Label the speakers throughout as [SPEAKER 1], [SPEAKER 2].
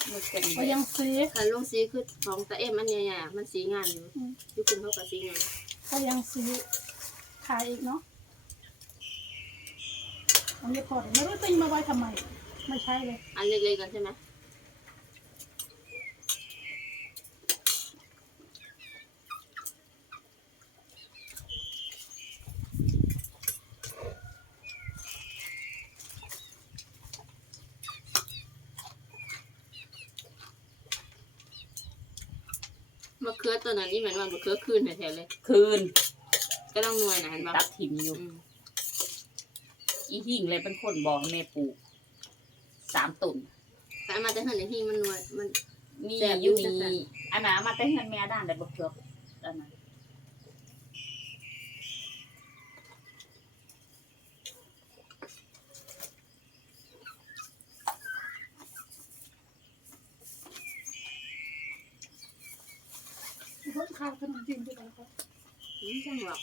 [SPEAKER 1] ก็ยังซี
[SPEAKER 2] คันลงสีคือของตาเอ็มมันใหญ่ๆมันสีงานอยู่ยุคุณเขากับสีงาน
[SPEAKER 1] ก็ยังซีขายอีกเนาะอันนี้พอไม่รู้ติ้งมาไว้ทำไมไม่ใช่เลย
[SPEAKER 2] อันเล็กๆกันใช่ไหมมะเขือตัวนั้นนี่เหมือนว่ามะเขือคืนแถวเลย
[SPEAKER 3] คืน
[SPEAKER 2] ก็ต้องนวลนะเห็นป่ะ
[SPEAKER 3] ตัดถิ่มอยู่อีหิ่งเลยเป็นคนบอกแม่ปลูก3 ตุ่น
[SPEAKER 2] แต่มาแต่เห็นในที่มันนวลมัน
[SPEAKER 3] มีอยู่นี่อันนั้นมาแต่เงินแม่ด้านได้บ่เกือบอันนั้น
[SPEAKER 1] รถข้าวขนมจีนด้วยกันครับ
[SPEAKER 2] ไม่ใช่หรอก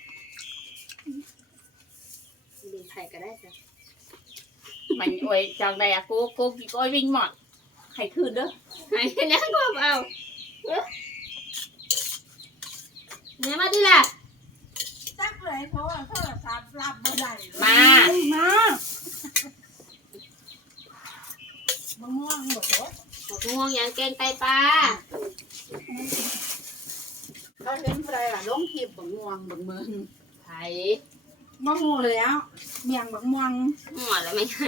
[SPEAKER 2] เดินไทยก็ได้จ้ะ
[SPEAKER 3] มันโอ้ยจังไดอะกูกี่ก้อยวิ่งหมดให้คืนเด้อ
[SPEAKER 2] ให้ยังก็เอาเนี่ยมาดิล่ะ
[SPEAKER 4] จักเลยเพราะว่าโทรศัพท์รับไม่ได้
[SPEAKER 3] มา
[SPEAKER 1] บางม่วงหมดเลย
[SPEAKER 2] บอกง่วงยังแกงไตปลา
[SPEAKER 4] เขาเห็นใครล่ะลงคลิปบังม่วงบังเมือง
[SPEAKER 2] ไผ่
[SPEAKER 4] บังม่วงแล้วเมียงบังม่วง
[SPEAKER 2] หัวแล้วไม่ใช่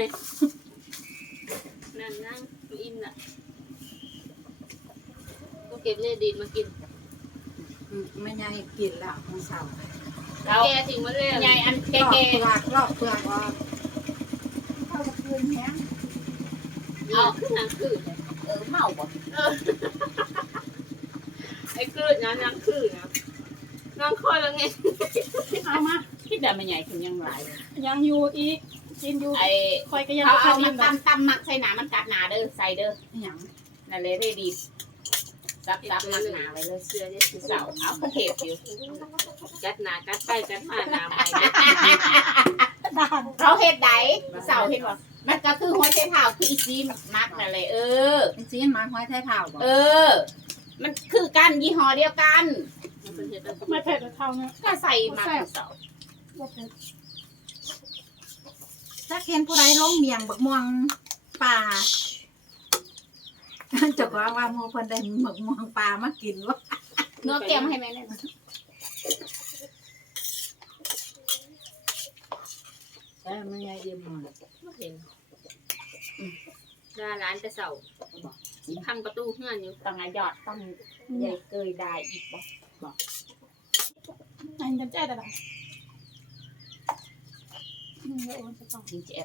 [SPEAKER 2] นั่งอิ่มละก็เก็บเลยดีมากิน
[SPEAKER 4] ไม่ยายกินแล้วของสาว
[SPEAKER 2] แกถึงมาเลย
[SPEAKER 3] ยายอันแก
[SPEAKER 4] รอบเปลือกว่าเข้าตะคืนแห้ง
[SPEAKER 2] เอาขึ้นนั่งคือ
[SPEAKER 3] เมาบ่
[SPEAKER 2] ไอ้คือนะนั่งคือนะนั่งคอยแล้วไง
[SPEAKER 1] เอามา
[SPEAKER 3] คิดได้มันใหญ่ถึงยังหลาย
[SPEAKER 1] ยังอยู่อีกกินอยู่
[SPEAKER 3] ไอ้
[SPEAKER 1] คอยก็ยัง
[SPEAKER 3] เอามาตำมักใส่หนามันกัดหนาเด้อใส่เด้อ
[SPEAKER 4] หยัง
[SPEAKER 3] นั่นเลยได้ดีซับมักหนาไว้เลย
[SPEAKER 2] เสื้อเนี่ย
[SPEAKER 3] เสาเอากระเทียมอยู่
[SPEAKER 2] กัดหนากัดไปกัดมาหนาไป
[SPEAKER 3] เขาเฮ็ดได้เสาเฮ็ดว่ามันก็คือหัวใจเท้าคืออีซีมักนั่นเลย
[SPEAKER 4] อีซีมาหัวใจเท้าบ่
[SPEAKER 3] มันคือกันยี่ห้อเดียวกัน
[SPEAKER 1] ไม่เผ็ดเท่านี้
[SPEAKER 3] ก็ใส่มักเสา
[SPEAKER 4] ถ้าเห็นผู้ใดลงเมียงบักม่วงป่าจบว่าโมเพิ่นได้บักม่วงป่ามากินวะ
[SPEAKER 3] เนื้อแก้มให้แม่เลย
[SPEAKER 4] ใช่ไม่ยายเยี่ยมมา
[SPEAKER 2] เห็นร้านแต่เสาพังประตูเฮือนอยู่
[SPEAKER 3] ต้องยอดต้องใหญ่เกยได้อีกบ่
[SPEAKER 1] อันจะแจ้แต่ละเดี๋ยวโอนจะต่อ
[SPEAKER 3] ดีเจ็บ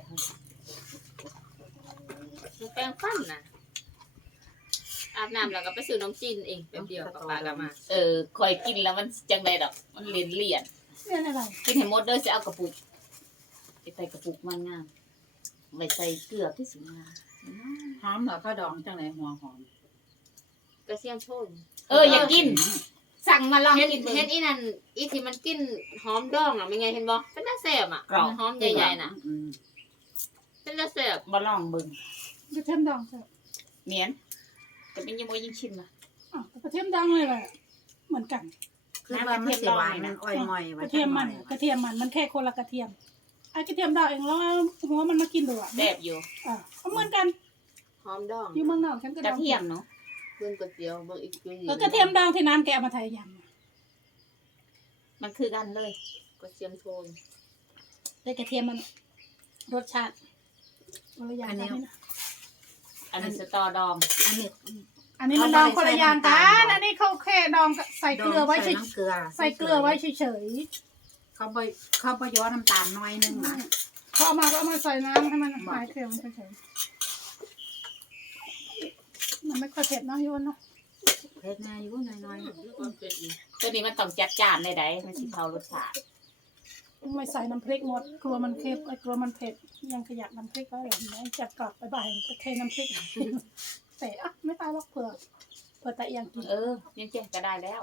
[SPEAKER 2] แป้งฟันนะอาบน้ำแล้วก็ไปซื้อน้ำจีนเองแป๊บเดียวกับปลาละมา
[SPEAKER 3] คอยกินแล้วมันจังไดดอกมันเลียน
[SPEAKER 1] เรียนอะไร
[SPEAKER 3] กินให้หมดเด้อจะเอากระปุกใส่กระปุกมันงามไม่ใส่เกลือที่สุดงาม
[SPEAKER 4] หอมเหรอข้าวดองจังไหนหัวหอม
[SPEAKER 2] กระเทียมโทน
[SPEAKER 3] อยากกินสั่งมาลองกิน
[SPEAKER 2] เห็นอีนั่นอีที่มันกินหอมดองอ่ะเป็นไงเห็นบ่เป็นน่าแซ่บอ่ะหอมใหญ่ๆน่ะเป็นน่าแซ่บ
[SPEAKER 3] บ่ลองเบิ่ง
[SPEAKER 1] กระเทียมดองใช่
[SPEAKER 3] เมียนจะเป็นยังบ่ยิ่งชิมนะ
[SPEAKER 1] กระเทียมดองเลยแหละเหมือนกัน
[SPEAKER 4] คือว่ามันสิหวานมันอ้อยมอย
[SPEAKER 1] กระเทียมมันแค่คนละกระเทียมไอ้กระเทียมดองเองแล้วหัวมันมากินดูอ่ะ
[SPEAKER 3] แบบอยู่
[SPEAKER 1] เหมือนกัน
[SPEAKER 2] หอมดอง
[SPEAKER 1] อยู่เมืองนอกฉันก็
[SPEAKER 3] กระเทียมเนาะ
[SPEAKER 2] เบิ่งก๋วยเตี๋ยวเบิ่งอีก
[SPEAKER 1] กระเทียมดองที่น้ำแกเอามาไทยย
[SPEAKER 3] ำมันคือกันเลย
[SPEAKER 2] กระเทียมโทน
[SPEAKER 1] แต่กระเทียมมันรสชาติอะไรอย่างนี้นะ
[SPEAKER 3] อันนี้สตอดอง
[SPEAKER 1] อันนี้มันดองคนละอย่างกันอันนี้เขาแค่ดองใส่เกลือไว้เฉยใส่เกลือไว้เฉย
[SPEAKER 4] เขาไปย้อนน้ำตาลน้อยนึงนะ
[SPEAKER 1] เขาเอามาก็เอามาใส่น้ำให้มันหายเค็มเฉยๆมันไม่ค่อยเผ็ดนะโยนเนาะ
[SPEAKER 4] เผ็ดนะอยู่น้อย
[SPEAKER 3] ๆตัวนี้มันต้องจัดจานได้ๆมันสิเผารสชาติ
[SPEAKER 1] ไม่ใส่น้ำพริกหมดกลัวมันเค็มกลัวมันเผ็ดยังขยะน้ำพริกก็อย่างนี้จัดกลับไปบ่ายเทน้ำพริกแต่ไม่ตายหรอกเผื่อแต่ยังกิน
[SPEAKER 3] ยังเจ๊ก็ได้แล้ว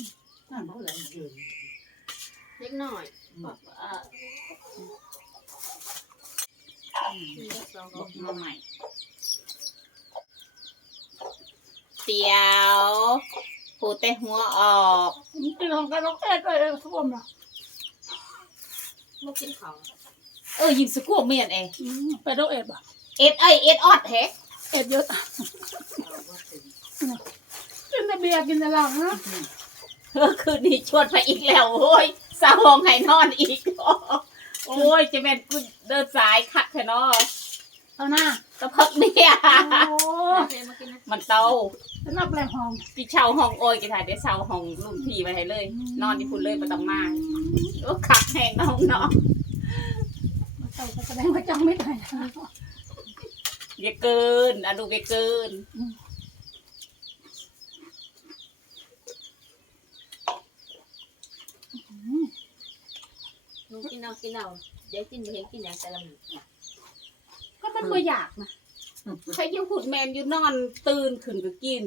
[SPEAKER 2] เล็กหน่อย
[SPEAKER 3] บอกมาใหม่เตี๋ยวผูแต่หัวออก
[SPEAKER 1] กินของกันน้องเอ็ดเลยทุกคนนะ
[SPEAKER 2] บ่กินข้าว
[SPEAKER 3] ยิงสกูเมียนเอง
[SPEAKER 1] ไปน้องเอ็ดป่ะ
[SPEAKER 3] เอ็ดออดแฮะ
[SPEAKER 1] เอ็ดเยอะกินแต่เบียร์กินแต่เหล้านะ
[SPEAKER 3] คืนนี้ชวนไปอีกแล้วโอ้ยสาวห้องให้นอนอีกโอ้ยจะแม่นกูเดินสายคักแค่นอ
[SPEAKER 1] เอาหน้า
[SPEAKER 3] กระพักเนี่ย
[SPEAKER 1] โอ้
[SPEAKER 2] เพิ่นมากินนะ
[SPEAKER 3] มันเตา
[SPEAKER 1] ฉันนับแรงหอม
[SPEAKER 3] พี่เช่าห้องโอ้ยกี่ถ่ายได้เช่าห้องรุ่นพี่ไปให้เลย นอนที่คุณเลยประตองมาโอ้คักแห้งน้องเนาะ
[SPEAKER 1] ใส่ก็แสดงว่าจังไม่ได้
[SPEAKER 3] อย่าเกินอะดูอย่าเกิน
[SPEAKER 2] หนูกินเอาเดี๋ยวกินบ่เห็นกินหยังแต่ละมื้อ
[SPEAKER 3] ก็มันบ่อยากนะใครอยูขุดแมนอยู่นอนตื่นขึ้นก็กิน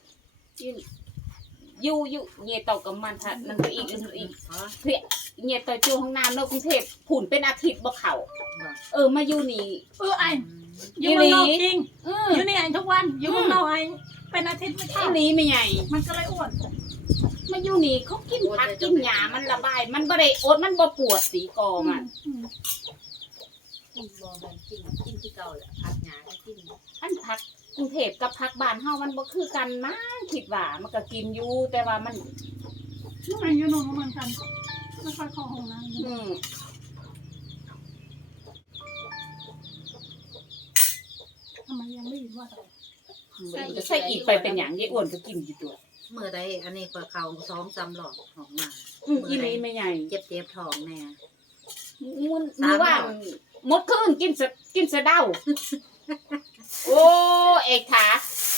[SPEAKER 3] อยู่เงียต่อกับมันท่านั่นก็อีกเพี้ยเงียต่อจูห้องน้ำนอกกรุงเทพผุ่นเป็นอาทิตย์บ่เขามาอยู่นี่
[SPEAKER 1] ไออยู่เมืองนอกจริงอยู่นี่ไอทุกวันอยู่เมืองนอกไอเป็นอาทิตย์ไม่
[SPEAKER 3] ที่
[SPEAKER 1] ใช่
[SPEAKER 3] นี้ไม่ใหญ่
[SPEAKER 1] มันก็เลยอ้วน
[SPEAKER 3] มาอยู่นี่เขากินผักกินหญ้ามันระบาย มันบ่ได้อดมันบ่ปวดสีกอมัน
[SPEAKER 2] กินบ่แม่นกินที่เก่าแหละผักหญ้าก็กิน
[SPEAKER 3] อันผักกรุงเทพกับผักบ้านเฮามันบ่คือกันมั้งคิดว่ามันก็กินอยู่แต่ว่ามัน
[SPEAKER 1] มันอยู่นู่นเหมือนกันไม่ค่อยเข้าห้องน้ำทำไมยังไม่ยินว่าอะไร
[SPEAKER 3] ก็ใส่อีกไปเป็นหยังยายอ้วนก็กินอยู่ตัว
[SPEAKER 4] เมื่อใดอันนี้ก็เขา2-3หลอดของมา
[SPEAKER 3] อีหลีไม่ใหญ่
[SPEAKER 4] เจ็บท้องแน่
[SPEAKER 3] มื้อว่างหมดคืนกินสะเด้าโอ้เอกขา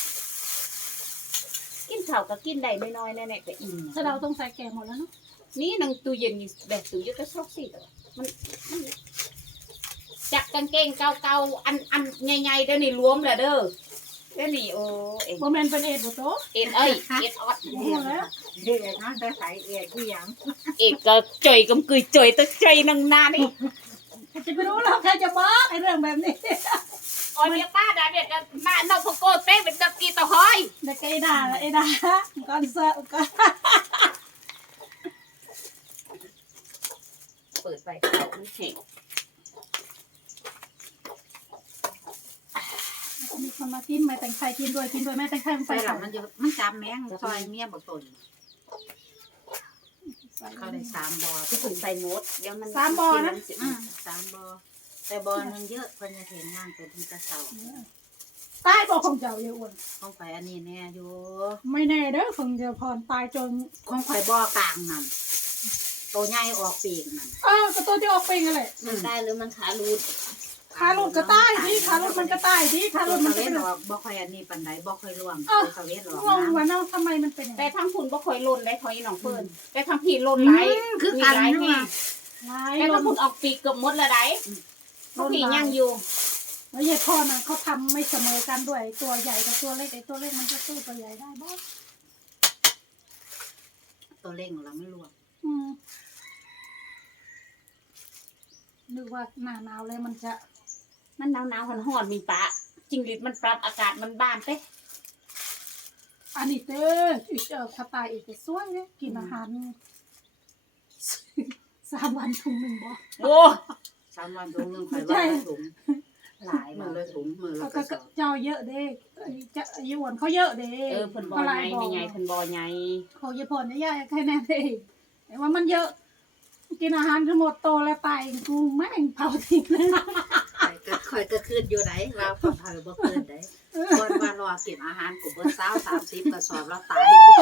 [SPEAKER 3] กินข้าวก็กินได้ไม่น้อยแน่ๆก็อิ่ม
[SPEAKER 1] ถ้าเราต้องใส่แกงหมดแล้วเนาะ
[SPEAKER 3] นี่นังตู้เย็นนี่แบบตู้เย็นก็ชอบสิมันจักกางเกงเก่าๆอันใหญ่ๆเดี๋ยวนี้รวมแล้วเด้อเดี๋ยวนี้โอ้เอ็ด
[SPEAKER 1] โมเมนต์เป็นเอ็ดหมดโต
[SPEAKER 3] เอ็ดเอ็ดออด
[SPEAKER 1] หมดแล้ว
[SPEAKER 4] เด็กนะได้ใส่เอกที่ยัง
[SPEAKER 3] เอ็ดก็จ่อยกำกุยจ่อยตะใจนังนานี่
[SPEAKER 1] จะไปรู้แล้วใครจะบอกไอ้เรื่องแบบนี้
[SPEAKER 3] อ๋อเนี่ยป้าดาเด็ดบ้านนอกพโกเต้เป็นตะกีตะหอย
[SPEAKER 1] เด็กไอ้ด่าไอ้ด่าก่อนเสิร์ฟก็
[SPEAKER 3] เปิดไปเขาไม่เห็น
[SPEAKER 1] มีคนมากินไม่แต่งไทยกินด้วยแม่แต่งไทยมัน
[SPEAKER 4] ใส่
[SPEAKER 1] ไป
[SPEAKER 4] หลั
[SPEAKER 1] ใส่
[SPEAKER 4] งมันจำแมงซอยเมียบ่ตนเขาได้3บ่อ
[SPEAKER 3] ที่คุณใส่มดเดี๋ยวมัน
[SPEAKER 4] 3บ่อแต่บ่อนึงเยอะเพิ่นจะเห็นงานเป็นที่กระเซา
[SPEAKER 1] ตายบอกของเจ้าเยอะอ้วน
[SPEAKER 4] ของข่อยอันนี้แน่อยู่
[SPEAKER 1] ไม่แน่เด้อของเจ้าพรตายจน
[SPEAKER 4] ของข่อยบ่อกลางนั่นโตใหญ่ออกปีกนั่น
[SPEAKER 1] ก็ตัวที่ออกเป็นอะไร
[SPEAKER 2] มันได้หรือมันขารูด
[SPEAKER 1] ขาหลุดก็ตายดิขาหลุดมันก็ตายดิขาห
[SPEAKER 4] ตั
[SPEAKER 1] ลุ
[SPEAKER 4] ว
[SPEAKER 1] ดมัน
[SPEAKER 4] ตะ
[SPEAKER 1] ก็
[SPEAKER 4] เวน
[SPEAKER 1] เป็น
[SPEAKER 4] ออกบ่ค่อยอันนี้ปานใดบ่ค่อยร่วงตัวตะเวนออก
[SPEAKER 1] งง
[SPEAKER 4] นะ
[SPEAKER 1] ว่าเนาะทำไมมันเป็นอย่าง
[SPEAKER 3] แต่
[SPEAKER 1] นี้
[SPEAKER 3] ทางคุณบ่ค่อยลนได้คอยน้องเฟิร์นแต่ทางพี่ลนไหล
[SPEAKER 4] คือกัน
[SPEAKER 3] มี
[SPEAKER 4] นะ
[SPEAKER 3] แม่
[SPEAKER 4] ว่า
[SPEAKER 1] ลาย
[SPEAKER 3] แต่
[SPEAKER 1] ล
[SPEAKER 3] ทาง
[SPEAKER 1] ม
[SPEAKER 3] คุณออกปีกเกือบหมดแล้วได้ทางพี่ยังอยู่
[SPEAKER 1] แล้วยายพ่อน่ะเขาทำไม่เสมอกันด้วยตัวใหญ่กับตัวเล็กไอ้ตัวเล็กมันจะสู้ตัวใหญ่ได้บ้าง
[SPEAKER 4] ตัวเล่งเราไม่ร่วง
[SPEAKER 1] นึกว่าหน้าหนาวเลยมันจะ
[SPEAKER 3] มันหนาวๆร้อนๆมีปะจิงหรีดมันปรับอากาศมันบ้านเต้
[SPEAKER 1] อันนี้เต้อีกถ้าตายอีกจะสวยเลยกินอาหาร3 วันถุงหนึ่งบ่
[SPEAKER 3] โอ้
[SPEAKER 4] 3 วันถุงนึงข่อยว่าถุง
[SPEAKER 3] หลาย
[SPEAKER 4] มื
[SPEAKER 3] มา
[SPEAKER 4] อก ละถุงมือละ
[SPEAKER 1] แล้ว
[SPEAKER 4] กระส
[SPEAKER 1] ก็
[SPEAKER 4] อบ
[SPEAKER 1] เจ้าเยอะเด้จะยวนเขาเยอะเด้
[SPEAKER 3] เพิ่นบ่ใหญ่ไม่ใหญ่เพิ่นบ่ใหญ่
[SPEAKER 1] เขาเยอะพอเนี่ยยายแค่นั้นเองแต่ว่ามันเยอะ กินอาหารทั้งหมดโตแล้วตายกูแม่งเผาทิ้งเลย
[SPEAKER 4] ข่อยก็คืนอยู่ไหนว่าข่อยบ่คืนได้วันว่ารอกินอาหารกูเบิด20-30กระสอบแล้วตาย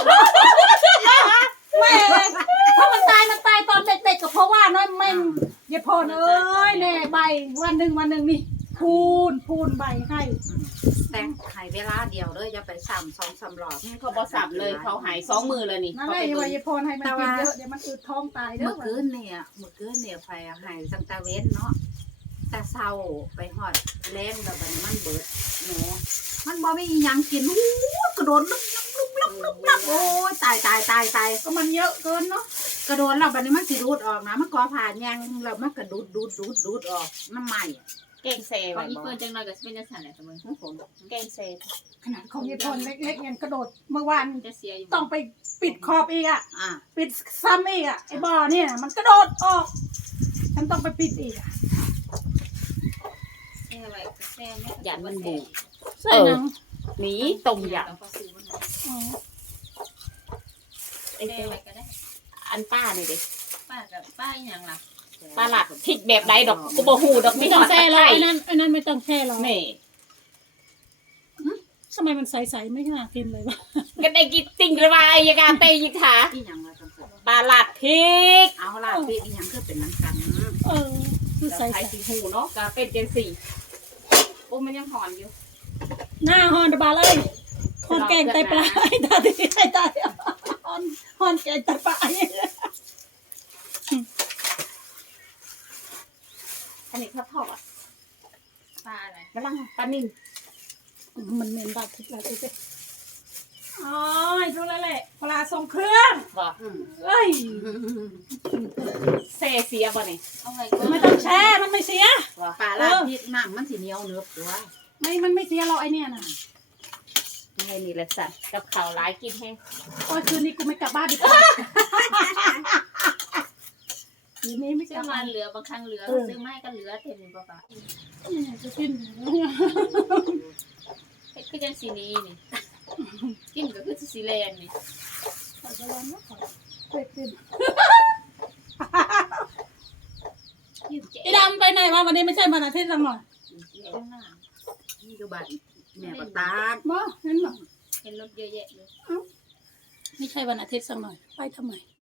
[SPEAKER 1] แม่ถ้ามันตายตอนเด็กๆก็เพราะว่าน้อยแม่งอย่าพอเอ้ยแน่ใบวันหนึ่งนี่พูนใบให้
[SPEAKER 4] แต่ให้เวลาเดียวเด้ออย่าไปซ้ำ2-3รอบ
[SPEAKER 3] เขาบ่สับเลยเขาหาย2มือเลยนี่
[SPEAKER 1] นั่นแหละอย่าว่าอย่าพรให้มันกินเยอะเดี๋ยวมันอืดท้องตายเด้
[SPEAKER 4] เมื่
[SPEAKER 1] อ
[SPEAKER 4] อคืนเนี่ยไฟให้ตั้งแต่เว้นเนาะแต่เช้าไปฮอดแรงแล้วบัดนี้มันเบิดหนูมันบ่มีหยังกินกระโดดลุกโอ้ยตาย
[SPEAKER 1] ก็มันเยอะเกินเนาะ
[SPEAKER 4] กระโดดแล้วบัดนี้มันสิรูดออกนะมันกอผ่านแยงแล้วมันก็ดูดออกน้ำไหม้
[SPEAKER 3] แกงเซ
[SPEAKER 2] ข
[SPEAKER 3] ไว้
[SPEAKER 2] องอี
[SPEAKER 3] บ่
[SPEAKER 2] เฟิร์นจังหน่อยก็สิเป็นจังซั่นแหละแต่มึง
[SPEAKER 3] แกงเซ
[SPEAKER 1] ขนาดของยายพรเล็กๆยังกระโดดเมื่อวาน
[SPEAKER 2] จะเสียอยู่
[SPEAKER 1] ต้องไปปิดขอบอีกอ่ะ
[SPEAKER 4] อ่ะ
[SPEAKER 1] ปิดซ้ำอีกอ่ะไอ้บ่อเนี่ยมันกระโดดออกฉันต้องไปปิดอีกอ่ะ
[SPEAKER 2] แซ่ไว้แซ่แม่
[SPEAKER 3] ยันมันบูด
[SPEAKER 1] ใส่หนัง
[SPEAKER 3] หมีต้มย
[SPEAKER 2] เขาซื้อมาให้
[SPEAKER 1] อ๋อ
[SPEAKER 3] ำไอ้
[SPEAKER 2] แซ่
[SPEAKER 3] เจ้า
[SPEAKER 2] ไว้ก็ได้
[SPEAKER 3] อันป้านี่เด้
[SPEAKER 2] ป้ากับป้าอีหยังล่ะ
[SPEAKER 3] ปลาหลัดพริกแบบใดดอกกูบ่ฮู้ดอก
[SPEAKER 1] ไม่
[SPEAKER 3] มี
[SPEAKER 1] ต้อง
[SPEAKER 3] แซ่
[SPEAKER 1] แช่หร
[SPEAKER 3] ไร
[SPEAKER 1] อกไอ้นั่นไม่ต้องแช่หรอก
[SPEAKER 3] นี่
[SPEAKER 1] ทำไมมันใสๆไม่น่ากินเลยวะ
[SPEAKER 3] ก็ได้กินติ่งระบายยากาเตยิกขา
[SPEAKER 4] ที่หยังว่าจังซั่น
[SPEAKER 3] ปลาหลัดพริก
[SPEAKER 4] เอาล่ะพี่อีหยังคือเป็นน้ำกัน
[SPEAKER 1] เออคือใส
[SPEAKER 3] ใส่สีหูเนาะกาเป็นจังสี่โอ้มันยังหอนอยู่
[SPEAKER 1] ๆหน้าฮอนดบาเลยฮอนแกงไตปลาไอ้ตาที่ไอ้ตาฮอนแกงไตปลา
[SPEAKER 3] อันนี้ข้าวทอด
[SPEAKER 2] ป้าอะไร
[SPEAKER 3] กำลังปลานิ่ม
[SPEAKER 1] มันเหม็นบาดทุกแล้วสิอ๋อรู้แล้วแหละปลาทรงเครื่อง
[SPEAKER 3] บ่
[SPEAKER 1] เอ้ย
[SPEAKER 3] เซเสียบ่นี่
[SPEAKER 2] เอาไง
[SPEAKER 1] ไม่ต้องแช่มันไม่เสีย
[SPEAKER 3] บ่
[SPEAKER 4] ปลาลาดพริกน้ำมันสิเหนียวเนื้อตัว
[SPEAKER 1] มันไม่เสียเราไอเนี่ยนะ
[SPEAKER 3] นี่นี่แหละสัตว์กับข้าวหลายกินแห้ง
[SPEAKER 1] โอ้ยคืนนี้กูไม่กลับบ้านดีกว่าคืนนี้ไม่ก
[SPEAKER 2] ซื้
[SPEAKER 1] ลั
[SPEAKER 2] อบ มา
[SPEAKER 1] บ้าน
[SPEAKER 2] เหลือบางครั้งเหลือซื้อมาให้ก็เหลือเต็มบ่ป้า
[SPEAKER 1] จะกิน
[SPEAKER 2] เฮ็ดคือจังสีนี้นี่กินก็คือสีแลนนี่
[SPEAKER 1] ขอจะร้อนนะขอเคยกิน
[SPEAKER 2] ยืดเจ๊
[SPEAKER 1] ไอ้ดำไปไหนวะวันนี้ไม่ใช่วันอาทิตย์สักหน่อย
[SPEAKER 2] ข้างหน้า
[SPEAKER 4] นี่อยู่บ้านแม่ก็ตาด
[SPEAKER 1] บ่เห็นบ่
[SPEAKER 2] เห็นรถเยอะแยะเลย
[SPEAKER 1] ไม่ใช่วันอาทิตย์สักหน่อยไปทำไม